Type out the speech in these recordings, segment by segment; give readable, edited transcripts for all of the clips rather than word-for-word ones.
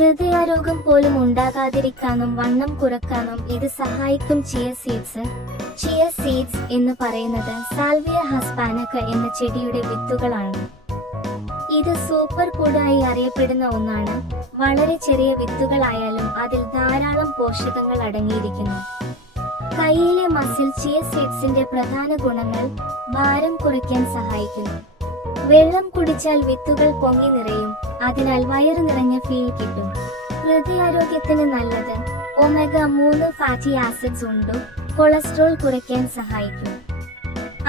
ഹൃദയാരോഗ്യം പോലും ഉണ്ടാകാതിരിക്കാനും വണ്ണം കുറക്കാനും ഇത് സഹായിക്കും. ചിയ സീഡ്സ് എന്ന് പറയുന്നത് സാൽവിയ ഹസ്പാനക എന്ന ചെടിയുടെ വിത്തുകളാണ്. ഇത് സൂപ്പർ ഫുഡായി അറിയപ്പെടുന്ന ഒന്നാണ്. വളരെ ചെറിയ വിത്തുകളായാലും അതിൽ ധാരാളം പോഷകങ്ങൾ അടങ്ങിയിരിക്കുന്നു. കൈയിലെ മസിൽ ചിയ സീഡ്സിന്റെ പ്രധാന ഗുണങ്ങൾ: ഭാരം കുറയ്ക്കാൻ സഹായിക്കുന്നു. വെള്ളം കുടിച്ചാൽ വിത്തുകൾ പൊങ്ങി നിറയും, അതിനാൽ വയറ് നിറഞ്ഞ ഫീൽ കിട്ടും. ഹൃദയാരോഗ്യത്തിന് നല്ലത്. ഒമേഗ-3 ഫാറ്റി ആസിഡ്സ് ഉണ്ട്. കൊളസ്ട്രോൾ കുറയ്ക്കാൻ സഹായിക്കും.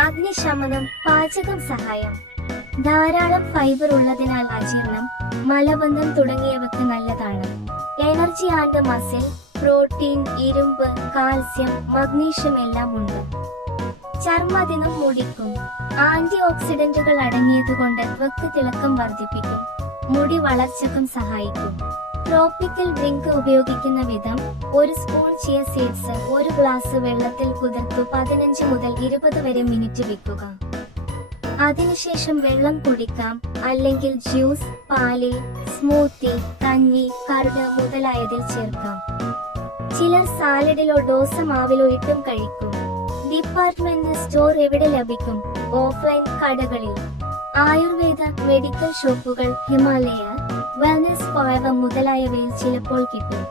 അഗ്നിശമനം, പാചകം സഹായം. ധാരാളം ഫൈബർ ഉള്ളതിനാൽ അജീർണം, മലബന്ധം തുടങ്ങിയവയ്ക്ക് നല്ലതാണ്. എനർജി ആൻഡ് മസിൽ, പ്രോട്ടീൻ, ഇരുമ്പ്, കാൽസ്യം, മഗ്നീഷ്യം എല്ലാം ഉണ്ട്. ചർമ്മത്തിനും മുടിക്കും. ആന്റി ഓക്സിഡന്റുകൾ അടങ്ങിയതുകൊണ്ട് ത്വക്ക് തിളക്കം വർദ്ധിപ്പിക്കും. മുടി വളർച്ചയ്ക്കും സഹായിക്കും. ട്രോപ്പിക്കൽ ഡ്രിങ്ക് ഉപയോഗിക്കുന്ന വിധം: 1 സ്പൂൺ ചിയ സീഡ്സ് 1 ഗ്ലാസ് വെള്ളത്തിൽ കുതിർത്തു 15 മുതൽ 20 വരെ മിനിറ്റ് വെക്കുക. അതിനുശേഷം വെള്ളം കുടിക്കാം, അല്ലെങ്കിൽ ജ്യൂസ്, പാലിൽ, സ്മൂത്തി, കഞ്ഞി, കർഡ് മുതലായതിൽ ചേർക്കാം. ചിലർ സാലഡിലോ ദോശ മാവിലോ ഇട്ടും കഴിക്കും. ഡിപ്പാർട്ട്മെന്റ് സ്റ്റോർ എവിടെ ലഭിക്കും? ഓഫ്ലൈൻ കടകളിൽ. ആയുർവേദ മെഡിക്കൽ ഷോപ്പുകൾ, ഹിമാലയ, വെൽനസ് ഫോറവർ മുതലായവയിൽ ചിലപ്പോൾ കിട്ടും.